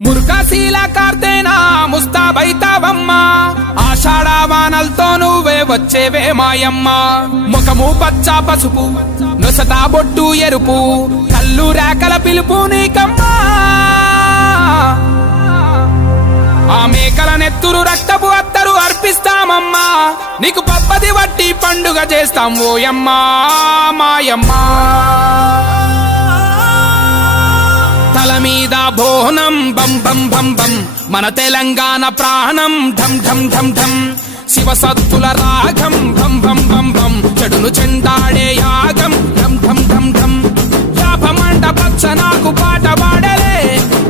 ముర్కాశీల కార్తేనా ముస్తాబైతావమ్మా ఆషాఢవానల్తో నువ్వే వచ్చేవే మాయమ్మ ముఖము పచ్చ పసుపు నొసట బొట్టు ఎరుపు కళ్ళు రేకల పిలుపు నీకమ్మా ఆ మేకల నెత్తురు రక్తపు అత్తరు అర్పిస్తామమ్మా నీకు పప్పది వట్టి పండుగ చేస్తాం ఓయమ్మా మాయమ్మా తల మీద బోనం బం బం బం బం మన తెలంగాణ ప్రాణం ఢం ఢం ఢం ఢం శివ సత్తుల రాగం బం బం బం బం చెడును చెండాడే యాగం ఢం ఢం ఢం ఢం యాపమంట పచ్చ నాకు పాట పాడలే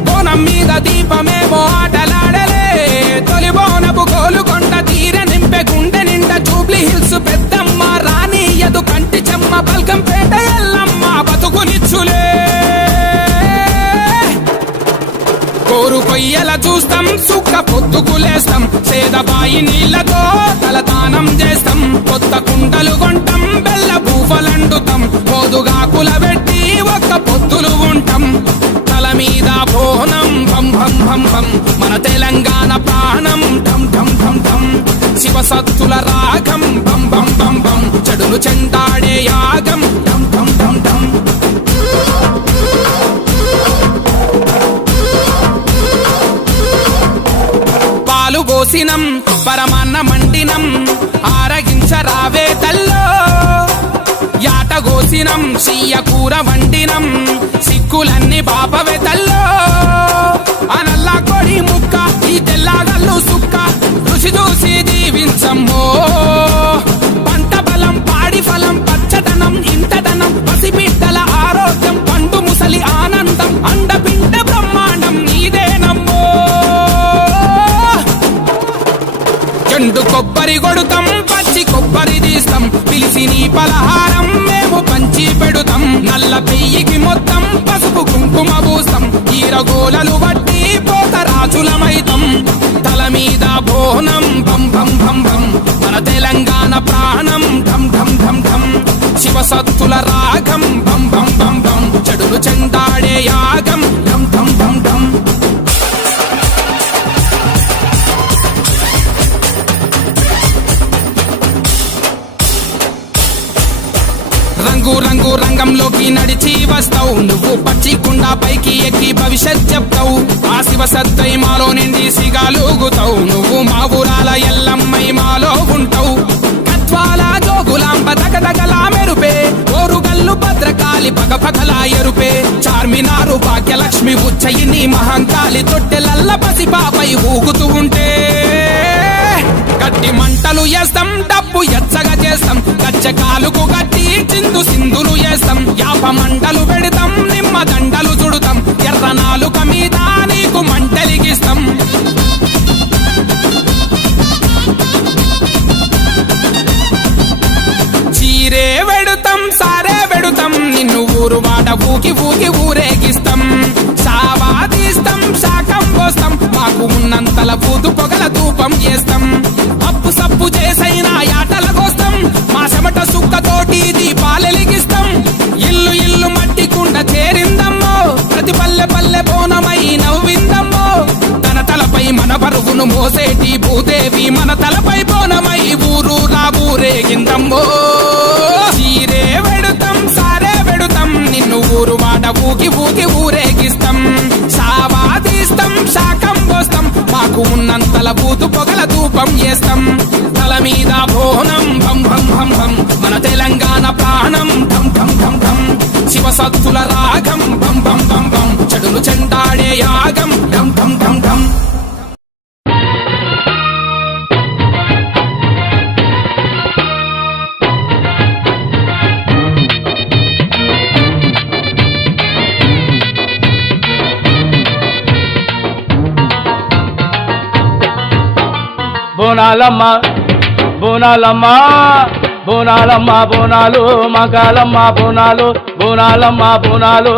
బోనం మీద దీపమేమో ఆటలాడలే తొలి బోనపు గోలుకొండ తీర నింపె గుండె నిండా జూబ్లీ హిల్స్ పెద్దమ్మ రాణి యదు కంటి చెమ్మ బల్కంపేట ఎల్లమ్మ బతుకునిచ్చులే కోరు కొయ్యల చూస్తాం సుక్క పొద్దుకులేస్తాం సేదబాయి నీళ్లతో తలతానం చేస్తాం కొత్త కుండలు కొంటాం బెల్ల బూఫలండుతాం మోదుగాకుల పెట్టి ఒక్క పొద్దులు ఉంటాం తల మీద బోనం భం భం భం భం మన తెలంగాణ ప్రాణం ఢం ఢం ఢం ఢం శివ సత్తుల రాగం బం బం బం బం చెడును చెండాడే యాగం ఢం ఢం ఢం ఢం పాలు పోసినం పరమాన్న మండినం ఆరగించరావే తల్లో యాట గోసినం సియ్య కూర వండినం సిక్కులన్నీ బాపవే తల్లో అనల్లా కొడి ముక్క ఈ తెల్లగల్లు సుక్క రుచి చూసి దీవించమ్మో పంట బలం పాడి ఫలం పచ్చదనం ఇంటదనం పసిబిడ్డల ఆరోగ్యం పండు ముసలి ఆనందం అండపిండ బ్రహ్మాండం నీదేనమ్మో ఎండు కొబ్బరి కొడుతాం పచ్చి కొబ్బరి తీస్తాం పిలిచి నీ పలహారం మేము పంచి పెడుతాం నల్ల పెయ్యికి మొత్తం పసుపు కుంకుమ పూస్తాం ఈరగోలలు బట్టి పోతరాజులమైతం తల మీద బోనం భం భం భం భం మన తెలంగాణ ప్రాణం ఢం ఢం ఢం ఢం శివ సత్తుల రాగం భం భం భం భం చెడును చెండాడే యాగం ఢం ఢం ఢం ఢం రంగు రంగు రంగంలోకి నడిచి వస్తావు నువ్వు పచ్చి కుండా పైకి ఎక్కి భవిష్యత్ చెప్తావు ఆ శివ సత్తై మాలో నిండి సిగాలుగుతావు నువ్వు మా ఊరాల ఎల్లమ్మై మాలో ఉంటావు కత్వాల జోగులాంబ దగదగలా మెరుపే ఓరుగల్లు భద్రకాళి పగపగలా ఎరుపే చార్మినారు భాగ్యలక్ష్మి ఉచ్చయిని మహంకాళి తొట్టెలల్ల పసిపాపై ఊగుతూ ఉంటే గట్టి మంటలు వేస్తాం డబ్బు ఎచ్చగా చేస్తాం గచ్చకాలుకు గట్టి చిందు సింధులు వేస్తాం యాప మంటలు పెడతాం నిమ్మ దండలు చుడుతాం ఎర్ర నాలుక మీద నీకు మంటలిగిస్తాం చీరే వెడుతాం సారే వెడుతాం నిన్ను ఊరు వాడ ఊకి ఊకి ఊరేగిస్తాం సావా తీస్తాం శాకం పోస్తాం మాకు ఉన్నంతల బూదు పొగల ధూపం చేస్తాం అప్పు సప్పు చేసైనా యాటల కోస్తాం మా చెమట సుక్కతోటి దీపాలెలిగిస్తాం ఇల్లు ఇల్లు మట్టి కుండ చేరిందమ్మో ప్రతి పల్లె పల్లె బోనమై నవ్విందమ్మో తన తలపై మన బరువును మోసేటి భూదేవి మన తలపై బోనమై ఊరు నా ఊరేగిందమ్మో చీరే వెడుతాం సారే వెడుతాం నిన్ను ఊరు వాడ ఊకి ఊకి ఊరేగిస్తాం సావా తీస్తాం శాకం పోస్తాం మాకు ఉన్నంతల బూతు పొగల ధూపం చేస్తాం తల మీద బోనం భం భం భం భం మన తెలంగాణ ప్రాణం ఢం ఢం ఢం ఢం శివ సత్తుల రాగం భం భం భం భం చెడును చెండాడే యాగం ఢం ఢం ఢం ఢం బోనాలమ్మ బోనాలమ్మ బోనాలమ్మ బోనాలు మగాలమ్మ బోనాలు బోనాలమ్మ బోనాలు